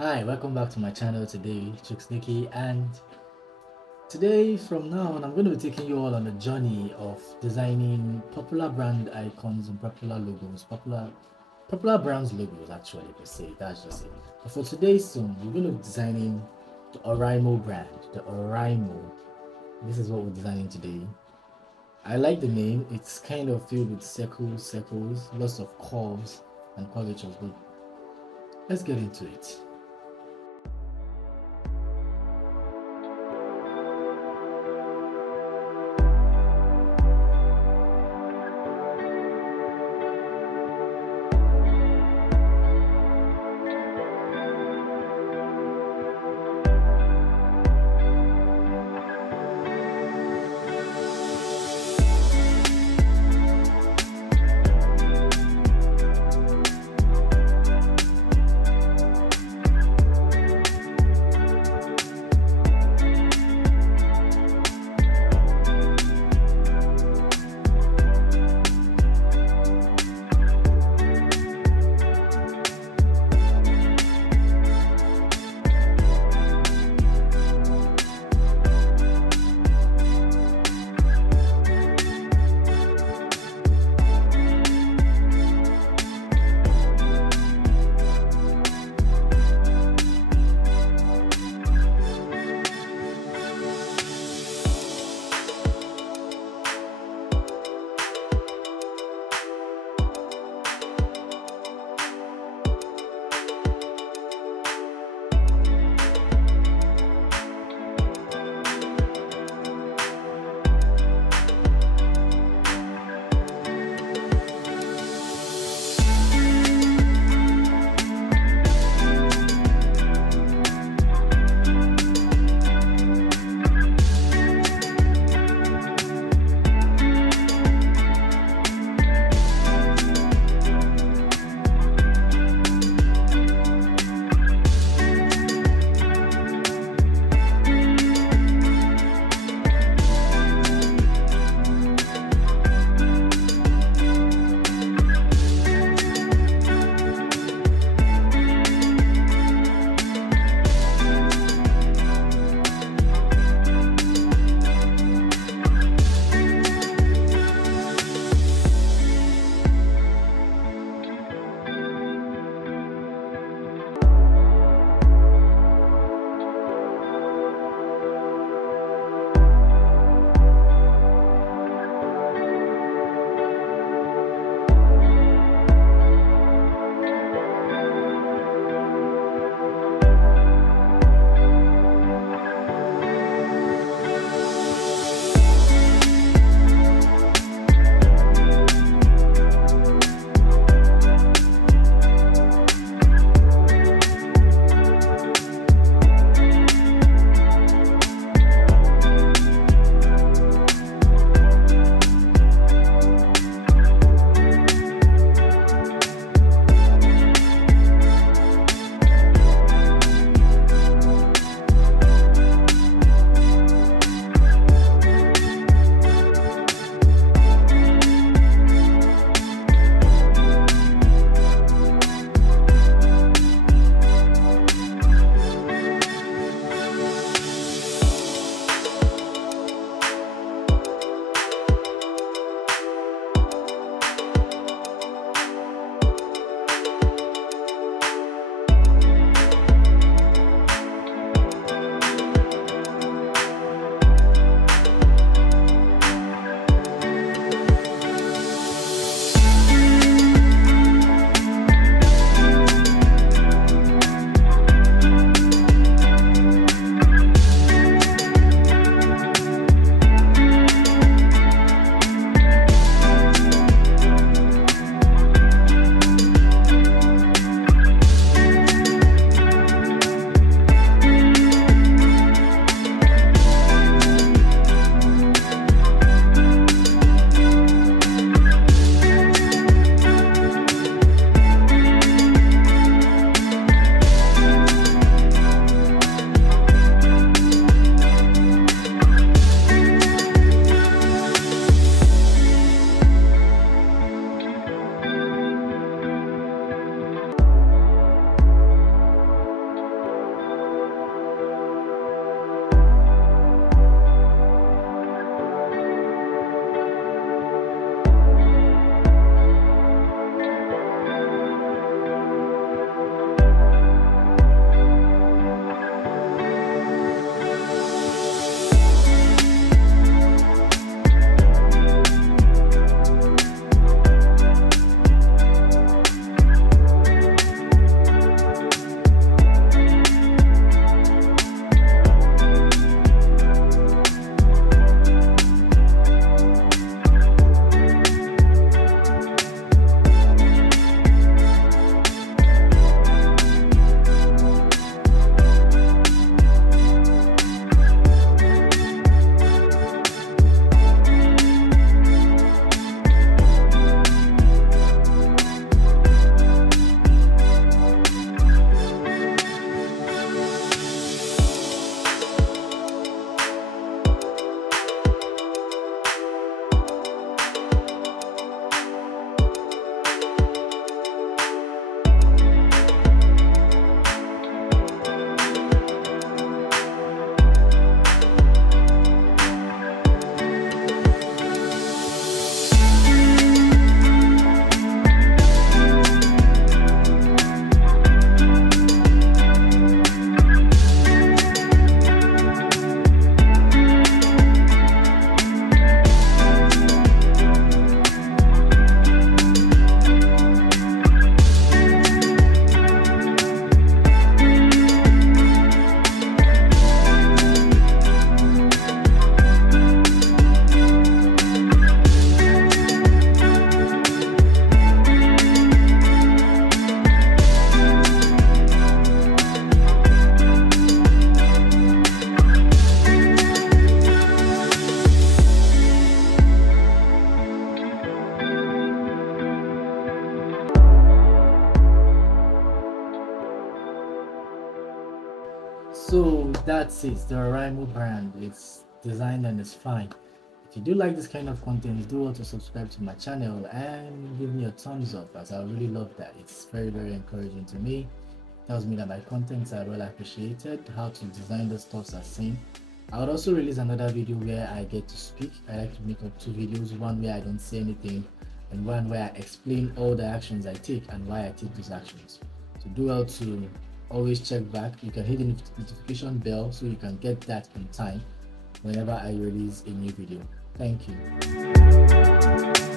Hi, welcome back to my channel today, Nikki, and today from now on I'm going to be taking you all on a journey of designing popular brand icons and popular logos, popular brands logos actually per se, that's just it. But for today's soon, we're going to be designing the Oraimo brand, the Oraimo. This is what we're designing today. I like the name, it's kind of filled with circles, lots of curves and curvatures, but let's get into it. So that's it, the Oraimo brand. It's designed and it's fine. If you do like this kind of content, do also subscribe to my channel and give me a thumbs up, as I really love that. It's very encouraging to me. Tells me that my contents are well appreciated. How to design the stuffs are seen. I would also release another video where I get to speak. I like to make up two videos, one where I don't say anything and one where I explain all the actions I take and why I take those actions. So do well to always check back. You can hit the notification bell so you can get that in time whenever I release a new video. Thank you.